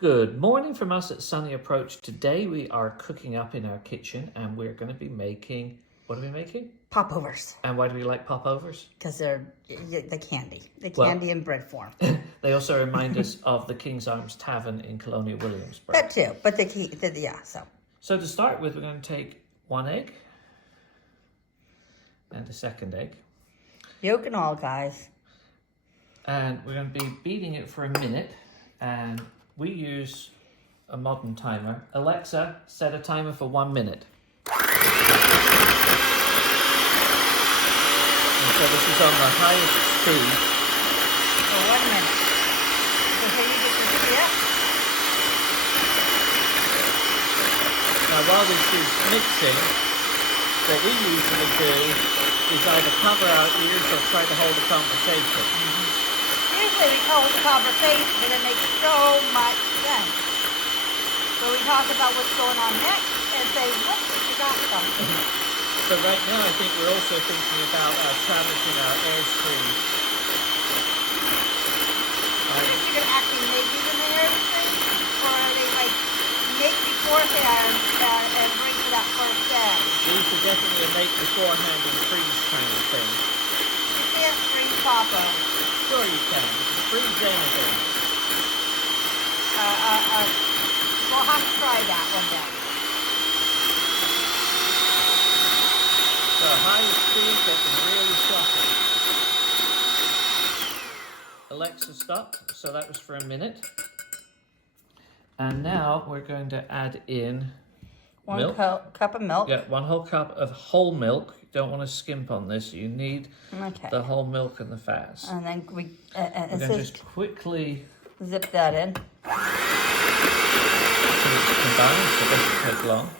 Good morning from us at Sunny Approach. Today we are cooking up in our kitchen and we're going to be making, what are we making? Popovers. And why do we like popovers? Because they're the candy in bread form. They also remind us of the King's Arms Tavern in Colonial Williamsburg. That too, but so. So to start with, we're going to take one egg and a second egg. Yolk and all, guys. And we're going to be beating it for a minute, and we use a modern timer. Alexa, set a timer for 1 minute. And so this is on the highest speed. For 1 minute. So you get to see it. Now while this is mixing, what we usually do is either cover our ears or try to hold a conversation. Usually we hold the conversation and it makes so much sense. So we talk about what's going on next and say, whoops, we forgot something. So right now I think we're also thinking about our travels in our Airstream. You're going to actually make these in the Airstream? Or are they like make beforehand and bring to that first day? These are definitely a make beforehand and freeze kind of thing. You can't freeze popovers. Sure you can. Freeze anything. We'll have to try that one day. So high speed, getting really sloppy. Alexa, stop. So that was for a minute. And now we're going to add in One cup of milk. Yeah, 1 whole cup of whole milk. You don't want to skimp on this. You need the whole milk and the fats. And then we're going to just quickly zip that in. So it's combined, so it doesn't take long.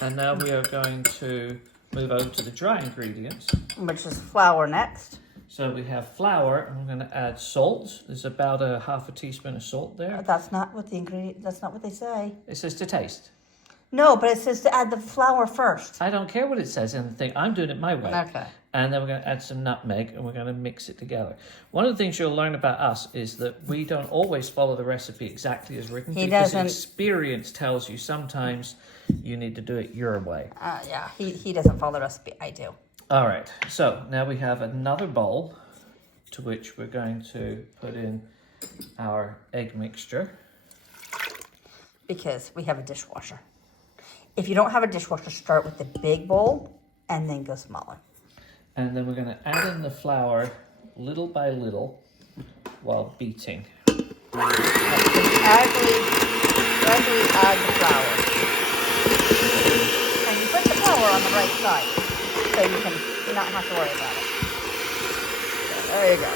And now we are going to move over to the dry ingredients. Which is flour next. So we have flour, and we're going to add salt. There's about a half a teaspoon of salt there. That's not what the ingredient, that's not what they say. It says to taste. No, but it says to add the flour first. I don't care what it says in the thing. I'm doing it my way. Okay. And then we're going to add some nutmeg, and we're going to mix it together. One of the things you'll learn about us is that we don't always follow the recipe exactly as written. Because experience tells you sometimes you need to do it your way. Yeah, he doesn't follow the recipe. I do. All right. So now we have another bowl to which we're going to put in our egg mixture. Because we have a dishwasher. If you don't have a dishwasher, start with the big bowl and then go smaller. And then we're going to add in the flour little by little while beating. As we add the flour. And you put the flour on the right side so you can not have to worry about it. So there you go.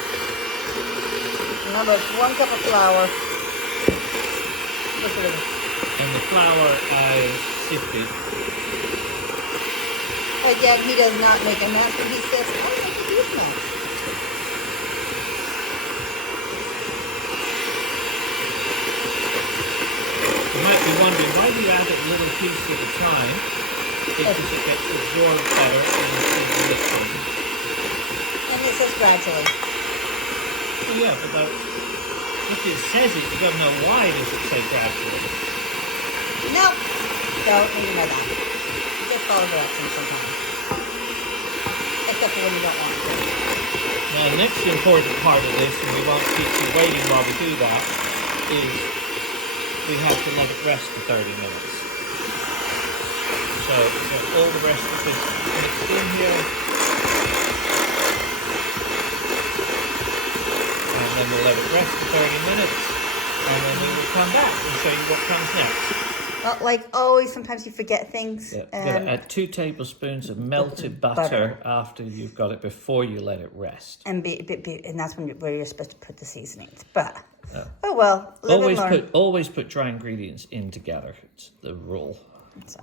Remember, it's 1 cup of flour. Look at it. And the flour I sifted. Again, he does not make a mess, but he says, I'm going to make a huge mess. You might be wondering, why do you add it a little piece at a time? Because it gets absorbed better in the liquid. And it says gradually. Oh yeah, but if it says it, you don't know why does it say gradually. No, don't even know that. Just follow directions sometimes. Except for when you don't want to. Now, the next important part of this, and we won't keep you waiting while we do that, is we have to let it rest for 30 minutes. So we've got all the rest of this mixed in here. And then we'll let it rest for 30 minutes. And then we will come back and show you what comes next. Well, like always, sometimes you forget things. Yeah, you're going to add 2 tablospoons of melted butter after you've got it, before you let it rest. And and that's where you're supposed to put the seasonings. But, oh well, always put dry ingredients in together. It's the rule. So,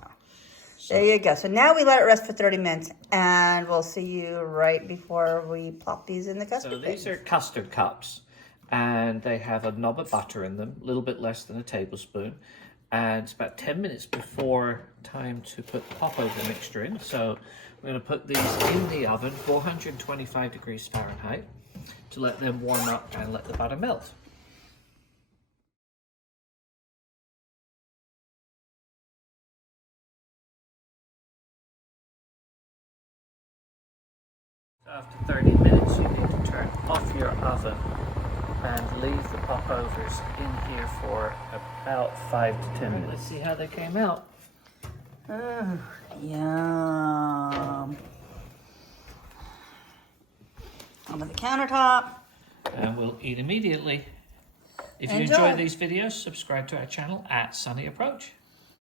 there you go. So now we let it rest for 30 minutes, and we'll see you right before we plop these in the custard. So these are custard cups, and they have a knob of butter in them, a little bit less than a tablespoon. And it's about 10 minutes before time to put the popover mixture in. So we're going to put these in the oven, 425 degrees Fahrenheit, to let them warm up and let the butter melt. After 30 minutes, you need to turn off your oven and leave the popovers in here for about 5 to 10 minutes. Let's see how they came out. Yum. Onto the countertop. And we'll eat immediately. If you Enjoy. enjoy these videos, subscribe to our channel at Sunny Approach.